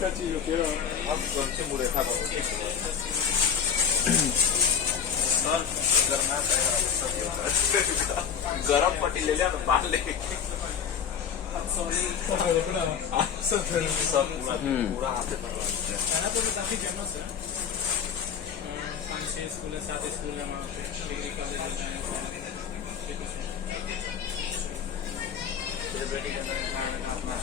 ऐसा चीज होती है हम कौन से मुड़े था सर गरम पट्टी ले लिया तो बाल लेके सब पूरा हाथ में खानापुर में काफी फेमस है। 5-6 स्कूल है, 7 स्कूल है वहाँ पे, डिग्री कॉलेज है। सेलिब्रिटी करना है अपना